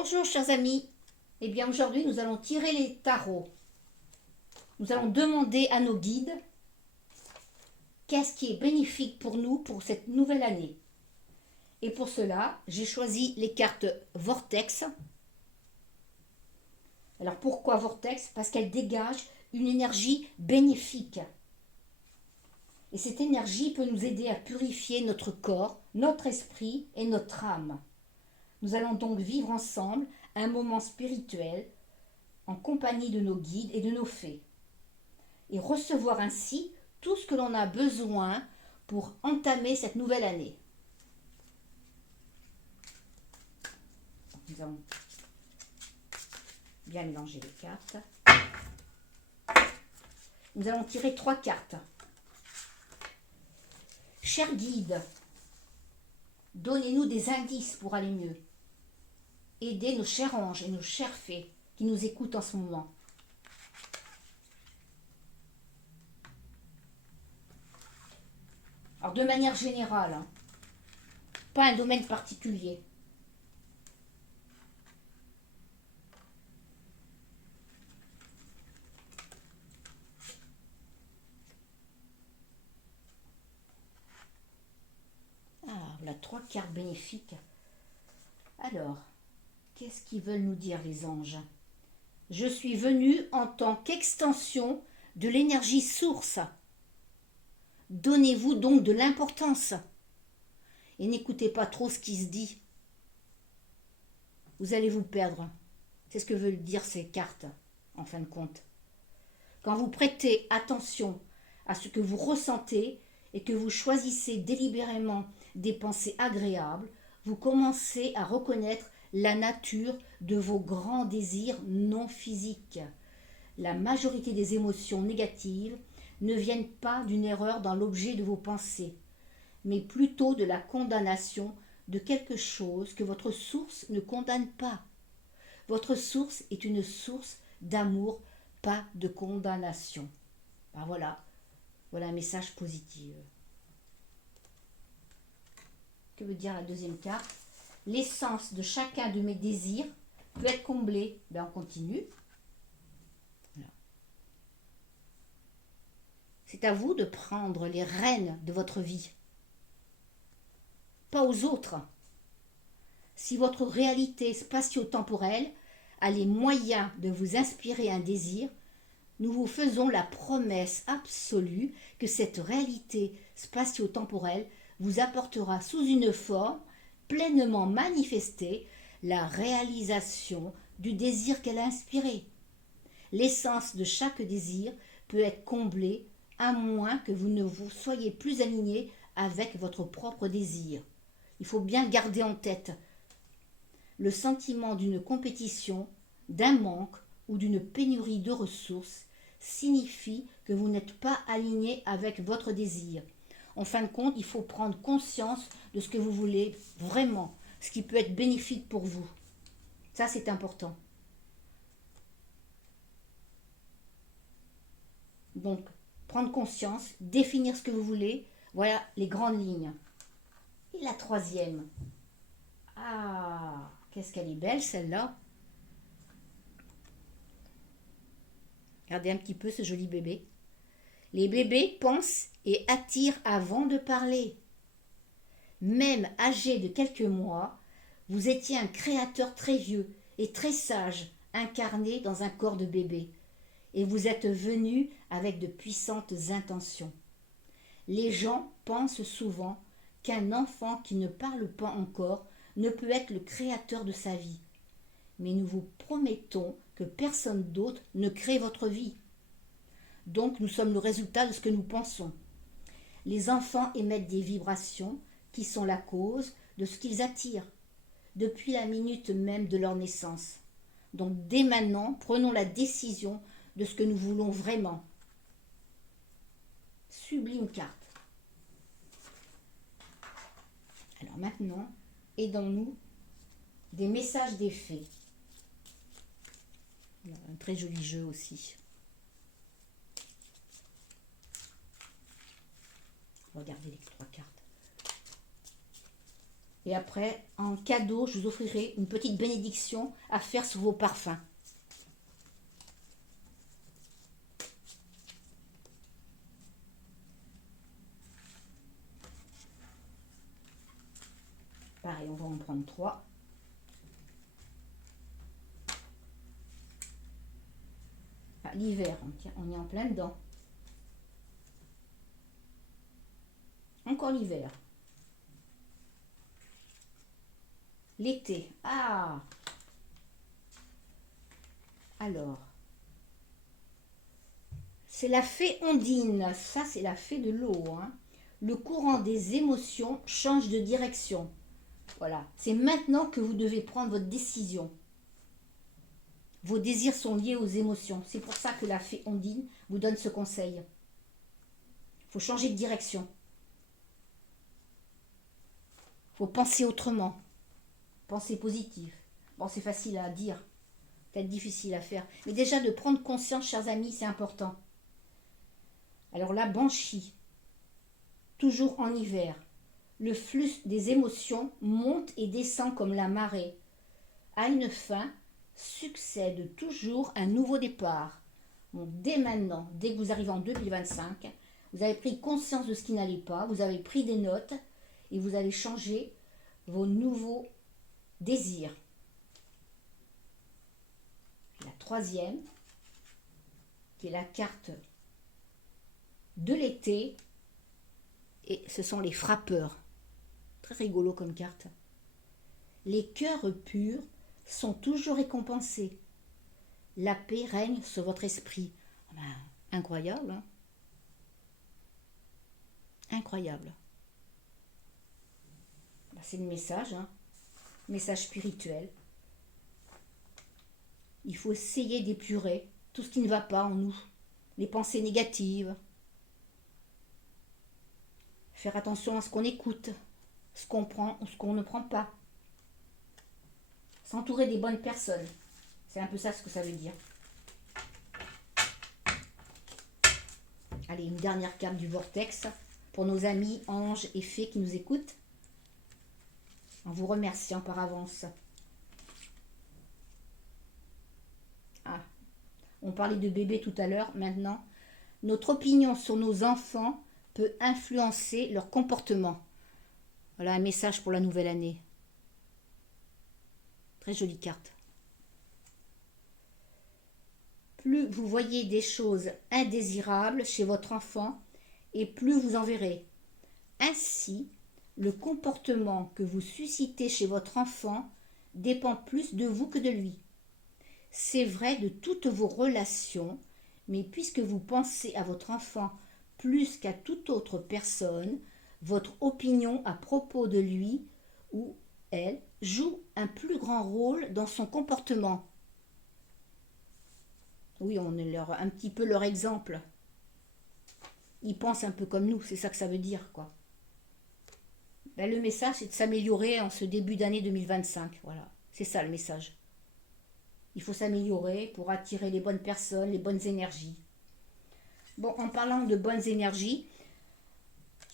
Bonjour chers amis, eh bien aujourd'hui nous allons tirer les tarots. Nous allons demander à nos guides qu'est-ce qui est bénéfique pour nous pour cette nouvelle année. Et pour cela, j'ai choisi les cartes Vortex. Alors pourquoi Vortex? Parce qu'elles dégagent une énergie bénéfique. Et cette énergie peut nous aider à purifier notre corps, notre esprit et notre âme. Nous allons donc vivre ensemble un moment spirituel en compagnie de nos guides et de nos fées et recevoir ainsi tout ce que l'on a besoin pour entamer cette nouvelle année. Nous allons bien mélanger les cartes. Nous allons tirer 3 cartes. Chers guides, donnez-nous des indices pour aller mieux. Aidez nos chers anges et nos chères fées qui nous écoutent en ce moment. Alors de manière générale, pas un domaine particulier. Ah, voilà 3 cartes bénéfiques. Alors, qu'est-ce qu'ils veulent nous dire les anges? Je suis venu en tant qu'extension de l'énergie source. Donnez-vous donc de l'importance et n'écoutez pas trop ce qui se dit. Vous allez vous perdre. C'est ce que veulent dire ces cartes, en fin de compte. Quand vous prêtez attention à ce que vous ressentez et que vous choisissez délibérément des pensées agréables, vous commencez à reconnaître la nature de vos grands désirs non physiques. La majorité des émotions négatives ne viennent pas d'une erreur dans l'objet de vos pensées, mais plutôt de la condamnation de quelque chose que votre source ne condamne pas. Votre source est une source d'amour, pas de condamnation. Ben voilà un message positif. Que veut dire la deuxième carte? L'essence de chacun de mes désirs peut être comblée. Ben on continue. Voilà. C'est à vous de prendre les rênes de votre vie, pas aux autres. Si votre réalité spatio-temporelle a les moyens de vous inspirer un désir, nous vous faisons la promesse absolue que cette réalité spatio-temporelle vous apportera sous une forme pleinement manifestée la réalisation du désir qu'elle a inspiré. L'essence de chaque désir peut être comblée à moins que vous ne vous soyez plus aligné avec votre propre désir. Il faut bien garder en tête le sentiment d'une compétition, d'un manque ou d'une pénurie de ressources signifie que vous n'êtes pas aligné avec votre désir. En fin de compte, il faut prendre conscience de ce que vous voulez vraiment, ce qui peut être bénéfique pour vous. Ça, c'est important. Donc, prendre conscience, définir ce que vous voulez, voilà les grandes lignes. Et la troisième. Ah, qu'est-ce qu'elle est belle celle-là. Regardez un petit peu ce joli bébé. Les bébés pensent et attirent avant de parler. Même âgé de quelques mois, vous étiez un créateur très vieux et très sage, incarné dans un corps de bébé. Et vous êtes venu avec de puissantes intentions. Les gens pensent souvent qu'un enfant qui ne parle pas encore ne peut être le créateur de sa vie. Mais nous vous promettons que personne d'autre ne crée votre vie. Donc nous sommes le résultat de ce que nous pensons. Les enfants émettent des vibrations qui sont la cause de ce qu'ils attirent, depuis la minute même de leur naissance. Donc dès maintenant, prenons la décision de ce que nous voulons vraiment. Sublime carte. Alors maintenant, aidons-nous des messages des fées. Un très joli jeu aussi. Regardez les 3 cartes. Et après, en cadeau, je vous offrirai une petite bénédiction à faire sur vos parfums. Pareil, on va en prendre 3. Ah, l'hiver, on est en plein dedans. Encore l'hiver. L'été. Ah! Alors, c'est la fée Ondine. Ça, c'est la fée de l'eau. Hein. Le courant des émotions change de direction. Voilà. C'est maintenant que vous devez prendre votre décision. Vos désirs sont liés aux émotions. C'est pour ça que la fée Ondine vous donne ce conseil. Il faut changer de direction. Il faut penser autrement. Penser positif. Bon, c'est facile à dire. Peut-être difficile à faire. Mais déjà, de prendre conscience, chers amis, c'est important. Alors la Banshee, toujours en hiver. Le flux des émotions monte et descend comme la marée. À une fin, succède toujours un nouveau départ. Donc, dès maintenant, dès que vous arrivez en 2025, vous avez pris conscience de ce qui n'allait pas, vous avez pris des notes et vous allez changer vos nouveaux désirs. La troisième, qui est la carte de l'été, et ce sont les frappeurs. Très rigolo comme carte. Les cœurs purs sont toujours récompensés. La paix règne sur votre esprit. Incroyable, hein? Incroyable. C'est le message, hein? Message spirituel. Il faut essayer d'épurer tout ce qui ne va pas en nous, les pensées négatives. Faire attention à ce qu'on écoute, ce qu'on prend ou ce qu'on ne prend pas. S'entourer des bonnes personnes. C'est un peu ça ce que ça veut dire. Allez, une dernière carte du vortex pour nos amis anges et fées qui nous écoutent. En vous remerciant par avance. Ah, on parlait de bébés tout à l'heure. Maintenant, notre opinion sur nos enfants peut influencer leur comportement. Voilà un message pour la nouvelle année. Très jolie carte. Plus vous voyez des choses indésirables chez votre enfant, et plus vous en verrez. Ainsi, le comportement que vous suscitez chez votre enfant dépend plus de vous que de lui. C'est vrai de toutes vos relations, mais puisque vous pensez à votre enfant plus qu'à toute autre personne, votre opinion à propos de lui ou elle joue un plus grand rôle dans son comportement. Oui, on est un petit peu leur exemple. Ils pensent un peu comme nous, c'est ça que ça veut dire, quoi. Ben, le message, c'est de s'améliorer en ce début d'année 2025. Voilà, c'est ça le message. Il faut s'améliorer pour attirer les bonnes personnes, les bonnes énergies. Bon, en parlant de bonnes énergies,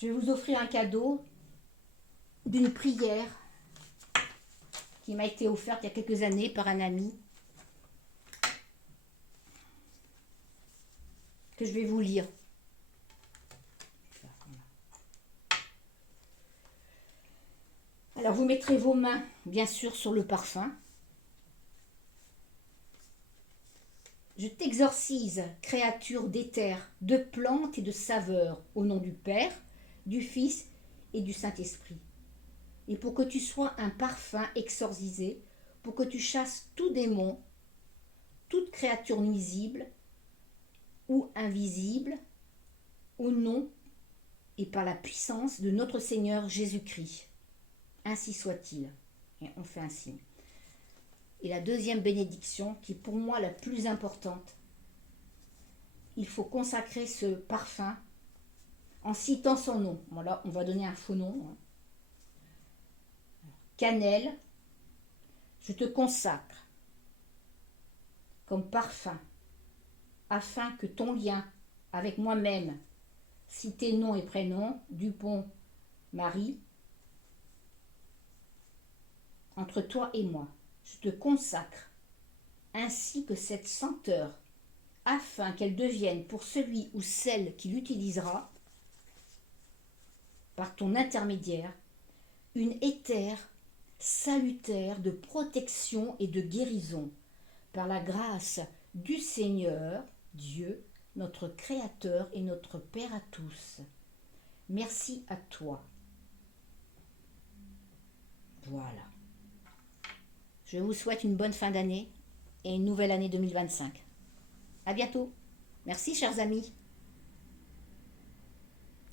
je vais vous offrir un cadeau d'une prière qui m'a été offerte il y a quelques années par un ami, que je vais vous lire. Alors, vous mettrez vos mains, bien sûr, sur le parfum. Je t'exorcise, créature d'éther, de plantes et de saveurs, au nom du Père, du Fils et du Saint-Esprit. Et pour que tu sois un parfum exorcisé, pour que tu chasses tout démon, toute créature nuisible ou invisible, au nom et par la puissance de notre Seigneur Jésus-Christ. Ainsi soit-il. Et on fait un signe. Et la deuxième bénédiction, qui est pour moi la plus importante, il faut consacrer ce parfum en citant son nom. Voilà, on va donner un faux nom. Cannelle, je te consacre comme parfum, afin que ton lien avec moi-même, cité nom et prénom, Dupont Marie, entre toi et moi. Je te consacre ainsi que cette senteur, afin qu'elle devienne pour celui ou celle qui l'utilisera, par ton intermédiaire, une éther salutaire de protection et de guérison, par la grâce du Seigneur, Dieu, notre Créateur et notre Père à tous. Merci à toi. Voilà. Je vous souhaite une bonne fin d'année et une nouvelle année 2025. À bientôt. Merci, chers amis.